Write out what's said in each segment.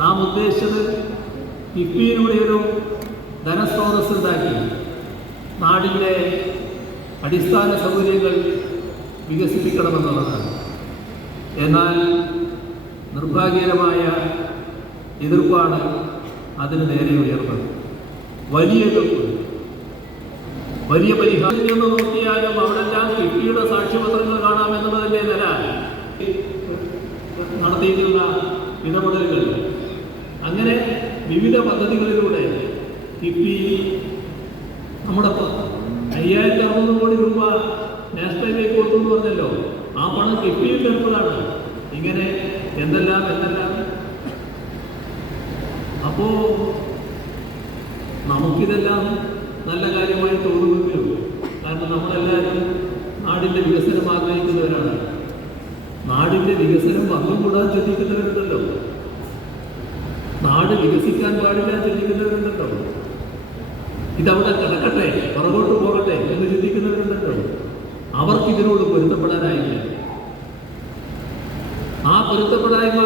നാം ഉദ്ദേശിച്ചത് കിഫ്ബിയിലൂടെ ഒരു ധനസ്രോതസ് ഉണ്ടാക്കി. നാടിന്റെ അടിസ്ഥാന സൗകര്യങ്ങൾ വികസിപ്പിക്കണമെന്നുള്ളതാണ്. എന്നാൽ നിർഭാഗ്യകരമായ എതിർപ്പാണ് അതിന് നേരെ ഉയർന്നത്. വലിയ എതിർപ്പ്. വലിയ പരിഹാരം എന്ന് നോക്കിയാലും അവിടെല്ലാം കിഫ്ബിയുടെ സാക്ഷ്യപത്രങ്ങൾ കാണാമെന്നുള്ളതിന്റെ നില? നടത്തിയിട്ടുള്ള ഇടപെടലുകൾ. അങ്ങനെ വിവിധ പദ്ധതികളിലൂടെ കിഫ്ബി നമ്മുടെ അയ്യായിരത്തി അറുന്നൂറ് കോടി രൂപ നാഷണൽ ഹൈവേക്ക് കൊടുത്തു പറഞ്ഞല്ലോ. ആ പണം കിഫ്ബിയിൽ കിടപ്പതാണ് ഇങ്ങനെ എന്തെല്ലാം എന്തെല്ലാം? അപ്പോ നമുക്കിതെല്ലാം നല്ല കാര്യമായി തോന്നുകയുള്ളൂ കാരണം നമ്മളെല്ലാവരും നാടിന്റെ വികസനം ആഗ്രഹിക്കുന്നവരാണ്. നാടിന്റെ വികസനം വന്നുകൂടാൻ ചിന്തിക്കുന്നവരുണ്ടല്ലോ. നാട് വികസിക്കാൻ പാടില്ല ചിന്തിക്കുന്നവരുണ്ടല്ലോ. ഇതവിടെ കിടക്കട്ടെ പുറകോട്ട് പോകട്ടെ എന്ന് ചിന്തിക്കുന്നവരുണ്ടല്ലോ. അവർക്ക് ഇതിനോട് പൊരുത്തപ്പെടാനായില്ല. ആ പൊരുത്തപ്പെടായ്മ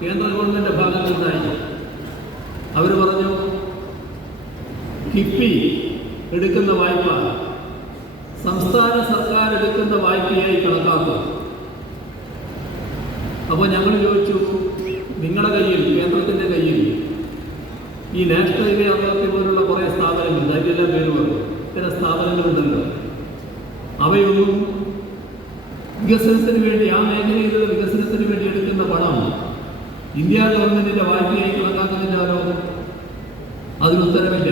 കേന്ദ്ര ഗവൺമെന്റ് ഭാഗത്തു നിന്നായി അവർ പറഞ്ഞു കിഫ്ബി എടുക്കുന്ന വായ്പ സംസ്ഥാന സർക്കാർ എടുക്കുന്ന വായ്പയായി കണക്കാക്കുക അപ്പോൾ ഞങ്ങൾ ചോദിച്ചു നിങ്ങളുടെ കയ്യിൽ കേന്ദ്രത്തിന്റെ കയ്യിൽ ഈ നാഷണൽ ഹൈവേ അതോറിറ്റി പോലുള്ള കുറേ സ്ഥാപനങ്ങളുണ്ട്. അതിലെല്ലാം പേര് പറഞ്ഞു. ചില സ്ഥാപനങ്ങളുണ്ടല്ലോ. അവയൊന്നും വികസനത്തിന് വേണ്ടി ആ മേഖലയിലുള്ള വികസനത്തിന് വേണ്ടി എടുക്കുന്ന പണം ഇന്ത്യ ഗവൺമെന്റിന്റെ വായ്പയായി കണക്കാക്കുന്നതിന്റെ ആരോ അതിന് ഉത്തരവില്ല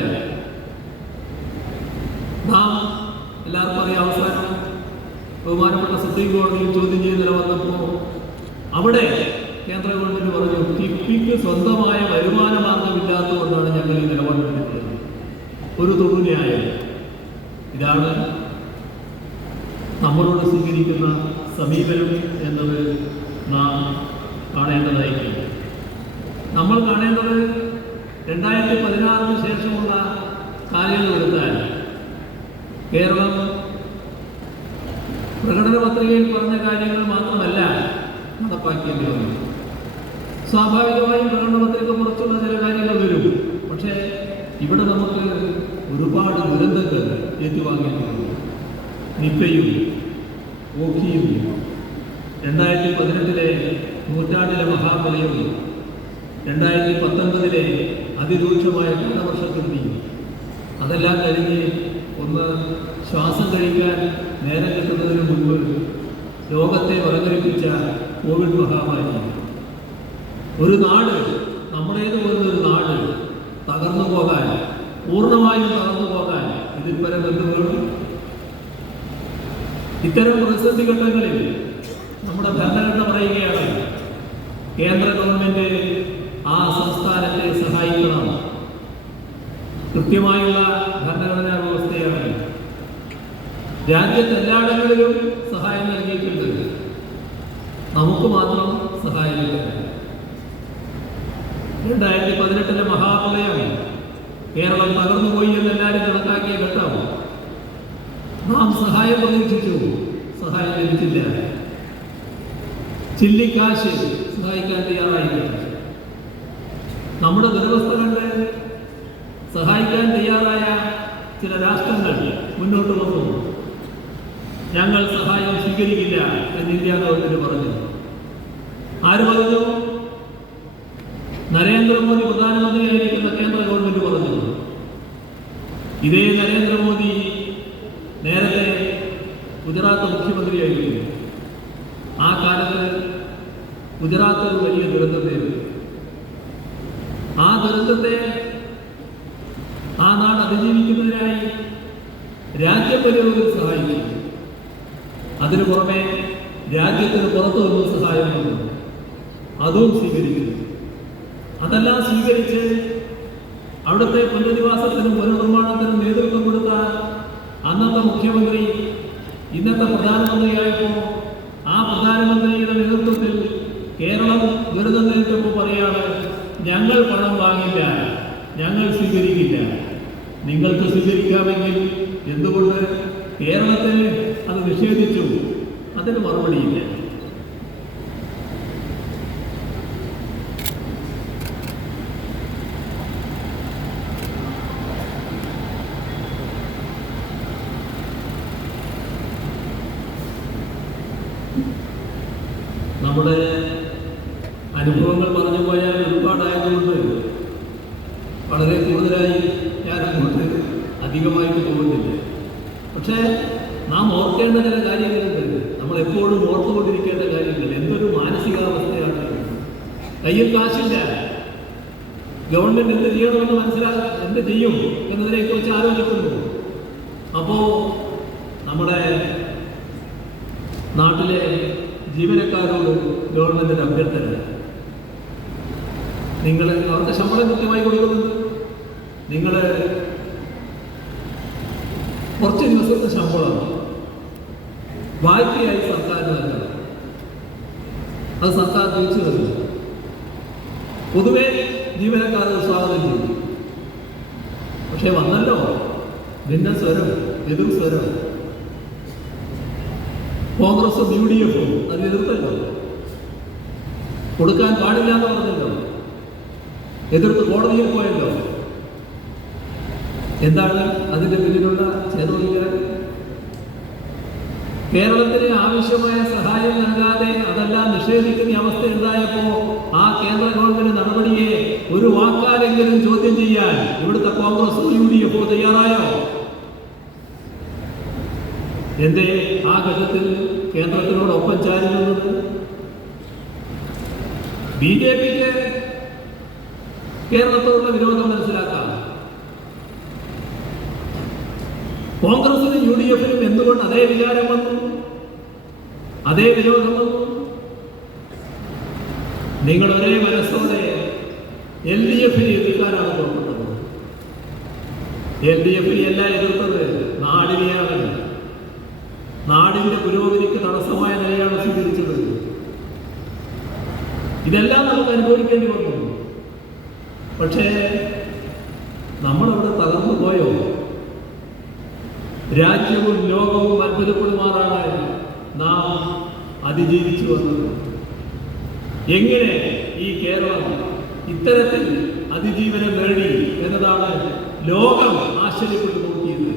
നാം എല്ലാവർക്കും അറിയാം അവസാനം ബഹുമാനപ്പെട്ട സുപ്രീം കോടതിയിൽ ചോദ്യം ചെയ്യുന്നതിന് വന്നപ്പോൾ അവിടെ കേന്ദ്ര ഗവൺമെന്റ് പറഞ്ഞു കിഫ്ബിക്ക് സ്വന്തം ഞങ്ങൾ നിലപാടെടുക്കുന്നത് ഒരു തൊഴിലായ ഇതാണ് നമ്മളോട് സ്വീകരിക്കുന്ന സമീപനം എന്നത് നാം കാണേണ്ടതായിരിക്കും. നമ്മൾ കാണേണ്ടത് രണ്ടായിരത്തി പതിനാറിന് ശേഷമുള്ള കാര്യങ്ങൾ എടുത്താൽ കേരളം പ്രകടന പത്രികയിൽ പറഞ്ഞ കാര്യങ്ങൾ മാത്രമല്ല നടപ്പാക്കേണ്ടി വന്നു. സ്വാഭാവികമായും പ്രകടന പത്രിക കുറച്ചുള്ള ചില കാര്യങ്ങൾ വരും. പക്ഷേ ഇവിടെ നമുക്ക് ഒരുപാട് ദുരന്തങ്ങൾ ഏറ്റുവാങ്ങിയിട്ടുണ്ട്. നിപ്പയും ഓഖിയും രണ്ടായിരത്തി പതിനെട്ടിലെ നൂറ്റാണ്ടിലെ മഹാമലയും രണ്ടായിരത്തി പത്തൊൻപതിലെ അതിരൂക്ഷമായ കാലവർഷക്കെടുതിയും അതെല്ലാം കഴിഞ്ഞ് ഒന്ന് ശ്വാസം കഴിക്കാൻ നേരം കിട്ടുന്നതിന് മുമ്പ് ലോകത്തെ വറകരിപ്പിച്ച കോവിഡ് മഹാമാരി ഒരു നാട് ഒരു നാട് തകർന്നു പോകാൻ പൂർണമായും തകർന്നു പോകാൻ ഇതിൽ പല ബന്ധങ്ങളുണ്ട് ഇത്തരം പ്രതിസന്ധി ഘട്ടങ്ങളിൽ നമ്മുടെ ഭരണഘടന പറയുകയാണ് കേന്ദ്ര ഗവൺമെന്റ് ആ സംസ്ഥാനത്തെ സഹായിക്കണം. കൃത്യമായുള്ള ഭരണഘടനാ വ്യവസ്ഥയാണ്. രാജ്യത്ത് എല്ലായിടങ്ങളിലും സഹായം നൽകിയിട്ടുണ്ട്. നമുക്ക് മാത്രം സഹായമില്ല രണ്ടായിരത്തി പതിനെട്ടിലെ മഹാപ്രളയം കേരളം തകർന്നുപോയി എന്ന് എല്ലാവരും കണക്കാക്കിയ ഘട്ടമാണ് നാം സഹായം പ്രതീക്ഷിച്ചു. സഹായം ലഭിച്ചില്ല. ചില്ലിക്കാശ് സഹായിക്കാൻ തയ്യാറായില്ല. നമ്മുടെ ദുരവസ്ഥ കണ്ട് സഹായിക്കാൻ തയ്യാറായ ചില രാഷ്ട്രങ്ങൾ മുന്നോട്ട് വന്നു. ഞങ്ങൾ സഹായം സ്വീകരിക്കില്ല എന്ന് ഇന്ത്യ ഗവൺമെന്റ് പറഞ്ഞു. ആര് പറഞ്ഞു നരേന്ദ്രമോദി പ്രധാനമന്ത്രിയായിരിക്കുന്ന കേന്ദ്ര ഗവൺമെന്റ് പറഞ്ഞു ഇതേ നരേന്ദ്രമോദി നേരത്തെ ഗുജറാത്ത് മുഖ്യമന്ത്രിയായിരുന്നു. ആ കാലത്ത് ഗുജറാത്ത് ഒരു വലിയ ദുരന്തമായിരുന്നു ആ ദുരന്തത്തെ ആ നാട് അതിജീവിക്കുന്നതിനായി രാജ്യപരിധിയിൽ സഹായിച്ചു അതിനു പുറമെ രാജ്യത്തിന് പുറത്തു നിന്ന് സഹായം അതും സ്വീകരിക്കുന്നു. അതെല്ലാം സ്വീകരിച്ച് അവിടുത്തെ പുനരധിവാസത്തിനും പുനർനിർമ്മാണത്തിനും നേതൃത്വം കൊടുത്ത അന്നത്തെ മുഖ്യമന്ത്രി ഇന്നത്തെ പ്രധാനമന്ത്രിയായപ്പോൾ ആ പ്രധാനമന്ത്രിയുടെ നേതൃത്വത്തിൽ കേരളം ദുരിതം നേരിട്ടപ്പോൾ പറയാണ് ഞങ്ങൾ പണം വാങ്ങില്ല ഞങ്ങൾ സ്വീകരിക്കില്ല. നിങ്ങൾക്ക് സ്വീകരിക്കാമെങ്കിൽ എന്തുകൊണ്ട് കേരളത്തിന് അത് നിഷേധിച്ചു? അതിന് മറുപടിയില്ല. നമ്മുടെ അനുഭവങ്ങൾ പറഞ്ഞു പോയാൽ ഒരുപാടായതുകൊണ്ട് വളരെ കൂടുതലായി ഞാൻ അങ്ങോട്ട് അധികമായിട്ട് പോകുന്നില്ല. പക്ഷേ നാം ഓർക്കേണ്ട ചില കാര്യങ്ങളുണ്ട്. നമ്മൾ എപ്പോഴും ഓർത്തുകൊണ്ടിരിക്കേണ്ട കാര്യങ്ങൾ. എന്തൊരു മാനസികാവസ്ഥയാണ് കയ്യിൽ കാശില്ല. ഗവൺമെന്റ് എന്ത് ചെയ്യണമെന്ന് മനസ്സിലാ എന്ത് ചെയ്യും എന്നതിനെ കുറിച്ച് ആലോചിക്കുന്നു. അപ്പോ നമ്മുടെ നാട്ടിലെ ജീവനക്കാരോട് ഗവൺമെന്റ് അഭ്യർത്ഥന നിങ്ങൾ അവർക്ക് ശമ്പളം കൃത്യമായി കൊടുക്കുന്നുണ്ട്. നിങ്ങൾ കുറച്ച് ദിവസത്തെ ശമ്പളം ബാക്കിയായി സർക്കാർ നൽകണം. അത് സർക്കാർ തിരിച്ചു നൽകും പൊതുവെ ജീവനക്കാർ സ്വാഗതം ചെയ്തു പക്ഷെ വന്നല്ലോ. നിന്ന സ്വരം എതിർ സ്വരം. കോൺഗ്രസും യു ഡി എഫും അത് എതിർത്തല്ലോ? കൊടുക്കാൻ പാടില്ല എന്ന് പറഞ്ഞല്ലോ? എതിർത്ത് കോടതിയിൽ പോയല്ലോ? എന്താണ് അതിന്റെ പിന്നിലുള്ള ചേർന്നില്ല കേരളത്തിന് ആവശ്യമായ സഹായം നൽകാതെ അതെല്ലാം നിഷേധിക്കുന്ന അവസ്ഥ ഉണ്ടായപ്പോ ആ കേന്ദ്ര ഗവൺമെന്റ് നടപടിയെ ഒരു വാക്കാലെങ്കിലും ചോദ്യം ചെയ്യാൻ ഇവിടുത്തെ കോൺഗ്രസ് യു ഡി എഫ് തയ്യാറായോ? എന്തേ ആ ഘട്ടത്തിൽ കേന്ദ്രത്തിനോടൊപ്പം ചാരുന്നത് ബി ജെ പിക്ക് കേരളത്തോടുള്ള വിരോധം മനസ്സിലാക്കാം. കോൺഗ്രസിനും യു ഡി എഫിനും എന്തുകൊണ്ട് അതേ വിചാരം വന്നു? അതേ വിരോധം വന്നു? നിങ്ങൾ ഒരേ മനസ്സോടെ എൽ ഡി എഫിനെ എതിർക്കാനാണ് പുറപ്പെട്ടത്. എൽ ഡി എഫിനെ എല്ലാം എതിർത്തത് നാടിനെയാണ്. നാടിന്റെ പുരോഗതിക്ക് തടസ്സമായ നിലയാണ് സ്വീകരിച്ചത്. ഇതെല്ലാം നമുക്ക് അനുഭവിക്കേണ്ടി വന്നു. പക്ഷേ നമ്മളവിടെ തകർന്നു പോയോ? രാജ്യവും ലോകവും അത്ഭുതപ്പെടുമാറാണ് നാം അതിജീവിച്ചു വന്നത്. എങ്ങനെ ഈ കേരളം ഇത്തരത്തിൽ അതിജീവനം നേടി എന്നതാണ് ലോകം ആശ്ചര്യപ്പെട്ടു നോക്കിയത്.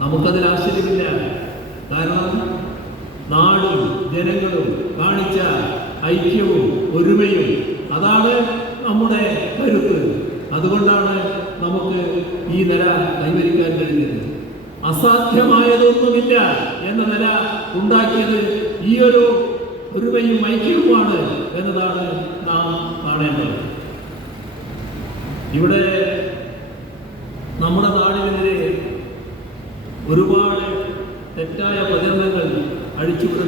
നമുക്കതിൽ ആശ്ചര്യമില്ല. നാടും ജനങ്ങളും കാണിച്ച ഐക്യവും ഒരുമയും. അതാണ് നമ്മുടെ കരുത്ത്. അതുകൊണ്ടാണ് നമുക്ക് ഈ നില കൈവരിക്കാൻ കഴിഞ്ഞത്. അസാധ്യമായതൊന്നുമില്ല എന്ന നില ഉണ്ടാക്കിയത് ഈ ഒരു ഒരുമയും ഐക്യവുമാണ് എന്നതാണ് നാം കാണേണ്ടത്. ഇവിടെ നമ്മുടെ നാടിനെതിരെ ഒരുപാട് തെറ്റായ പ്രചരണങ്ങൾ അഴിച്ചുവിടുന്നു